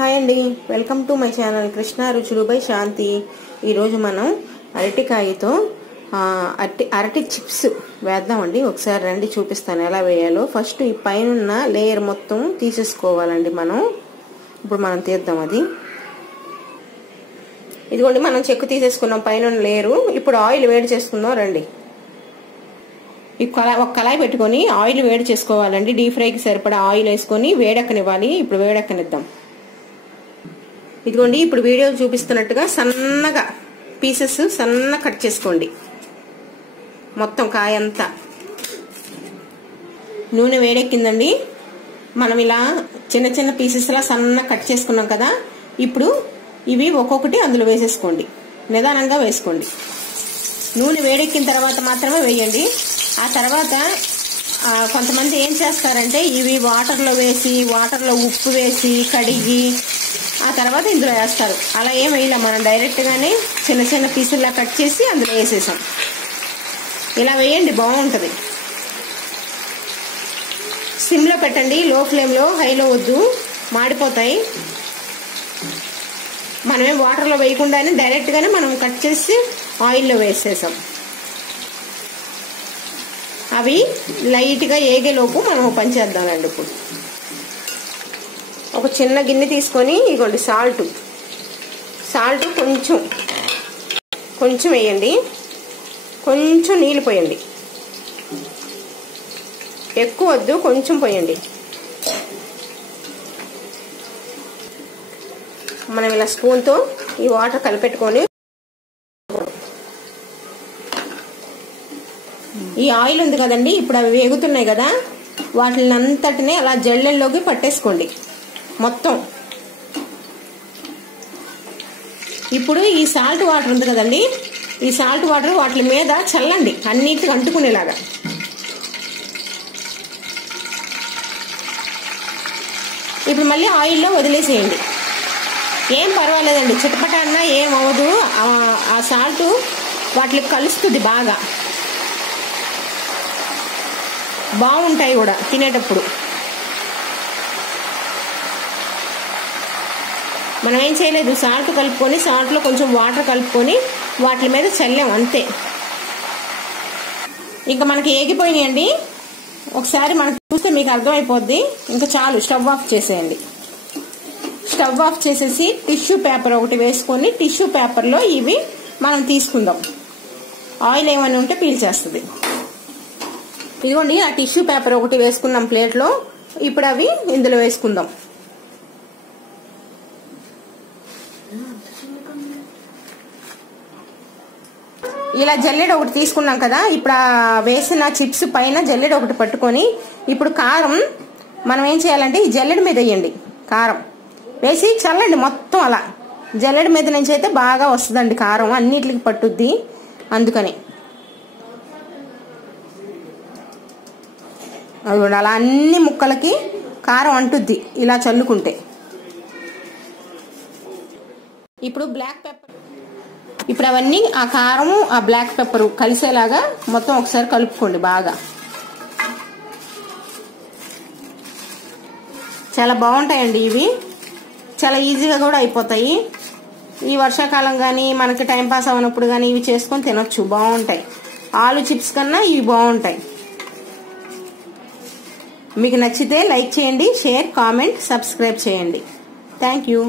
Hi అండి, welcome to my channel Krishna రుచులు by శాంతి. ఈరోజు మనం అరటికాయతో అరటి చిప్స్ వేద్దామండి. ఒకసారి రండి చూపిస్తాను ఎలా వేయాలో. ఫస్ట్ ఈ పైన లేయర్ మొత్తం తీసేసుకోవాలండి. ఇప్పుడు మనం తీద్దాం. అది ఇదిగోండి, మనం చెక్కు తీసేసుకున్నాం పైన లేయరు. ఇప్పుడు ఆయిల్ వేడి చేసుకుందాం రండి. ఒక కళాయి పెట్టుకొని ఆయిల్ వేడి చేసుకోవాలండి. డీప్ ఫ్రైకి సరిపడా ఆయిల్ వేసుకొని వేడెక్కనివ్వాలి. ఇప్పుడు వేడెక్కనిద్దాం. ఇదిగోండి, ఇప్పుడు వీడియో చూపిస్తున్నట్టుగా సన్నగా పీసెస్ సన్నగా కట్ చేసుకోండి. మొత్తం కాయ అంతా. నూనె వేడెక్కిందండి. మనం ఇలా చిన్న చిన్న పీసెస్లా సన్నగా కట్ చేసుకున్నాం కదా. ఇప్పుడు ఇవి ఒక్కొక్కటి అందులో వేసేసుకోండి. నిదానంగా వేసుకోండి. నూనె వేడెక్కిన తర్వాత మాత్రమే వేయండి. ఆ తర్వాత కొంతమంది ఏం చేస్తారంటే ఇవి వాటర్లో వేసి, వాటర్లో ఉప్పు వేసి కడిగి ఆ తర్వాత ఇందులో వేస్తారు. అలా ఏం వేయాలి, మనం డైరెక్ట్గానే చిన్న చిన్న పీసుల్లా కట్ చేసి అందులో వేసేసాం. ఇలా వేయండి, బాగుంటుంది. సిమ్లో పెట్టండి, లో ఫ్లేమ్లో, హైలో వద్దు, మాడిపోతాయి. మనమేం వాటర్లో వేయకుండానే డైరెక్ట్గానే మనం కట్ చేసి ఆయిల్లో వేసేసాం. అవి లైట్గా ఏగేలోపు మనం పని చేద్దామండి. ఇప్పుడు ఒక చిన్న గిన్నె తీసుకొని ఇదిగోండి సాల్ట్ కొంచెం వేయండి. కొంచెం నీళ్ళు పోయండి. ఎక్కువ వద్దు, కొంచెం పోయండి. మనం ఇలా స్పూన్తో ఈ వాటర్ కలిపెట్టుకొని ఈ ఆయిల్ ఉంది కదండి, ఇప్పుడు అవి వేగుతున్నాయి కదా, వాటిని అంతటినే అలా జల్లెల్లోకి పట్టేసుకోండి మొత్తం. ఇప్పుడు ఈ సాల్ట్ వాటర్ ఉంది కదండి, ఈ సాల్ట్ వాటర్ వాటి మీద చల్లండి, అన్నిటికి అంటుకునేలాగా. ఇప్పుడు మళ్ళీ ఆయిల్లో వదిలేసేయండి. ఏం పర్వాలేదండి, చిటపట అన్నా ఏం అవ్వదు. ఆ సాల్ట్ వాటికి కలుస్తుంది బాగా, బాగుంటాయి కూడా తినేటప్పుడు. మనం ఏం చేయలేదు, సాల్ట్ కలుపుకొని సాల్ట్లో కొంచెం వాటర్ కలుపుకొని వాటి మీద చల్లాం అంతే. ఇంకా మనకి ఏగిపోయినాయండి. ఒకసారి మనకు చూస్తే మీకు అర్థమైపోద్ది. ఇంకా చాలు, స్టవ్ ఆఫ్ చేసేయండి. స్టవ్ ఆఫ్ చేసేసి టిష్యూ పేపర్ ఒకటి వేసుకొని టిష్యూ పేపర్లో ఇవి మనం తీసుకుందాం. ఆయిల్ ఏమైనా ఉంటే పీల్చేస్తుంది. ఇదిగోండి, ఆ టిష్యూ పేపర్ ఒకటి వేసుకున్నాం ప్లేట్లో. ఇప్పుడు అవి ఇందులో వేసుకుందాం. ఇలా జల్లెడ ఒకటి తీసుకున్నాం కదా. ఇప్పుడు ఆ వేసిన చిప్స్ పైన జల్లెడ ఒకటి పట్టుకొని ఇప్పుడు కారం మనం ఏం చేయాలంటే ఈ జల్లెడ మీద వేయండి. కారం వేసి చల్లండి మొత్తం. అలా జల్లెడ మీద నుంచి అయితే బాగా వస్తుందండి కారం, అన్నిటికి పట్టుద్ది. అందుకని అలా అన్ని ముక్కలకి కారం అంటుద్ది ఇలా చల్లుకుంటే. ఇప్పుడు బ్లాక్ పెప్పర్, ఇప్పుడు అవన్నీ ఆ కారం ఆ బ్లాక్ పెప్పర్ కలిసేలాగా మొత్తం ఒకసారి కలుపుకోండి బాగా. చాలా బాగుంటాయండి ఇవి, చాలా ఈజీగా కూడా అయిపోతాయి. ఈ వర్షాకాలం కానీ మనకి టైంపాస్ అవనప్పుడు కానీ ఇవి చేసుకొని తినొచ్చు, బాగుంటాయి. ఆలు చిప్స్ కన్నా ఇవి బాగుంటాయి. మీకు నచ్చితే లైక్ చేయండి, షేర్, కామెంట్, సబ్స్క్రైబ్ చేయండి. Thank you.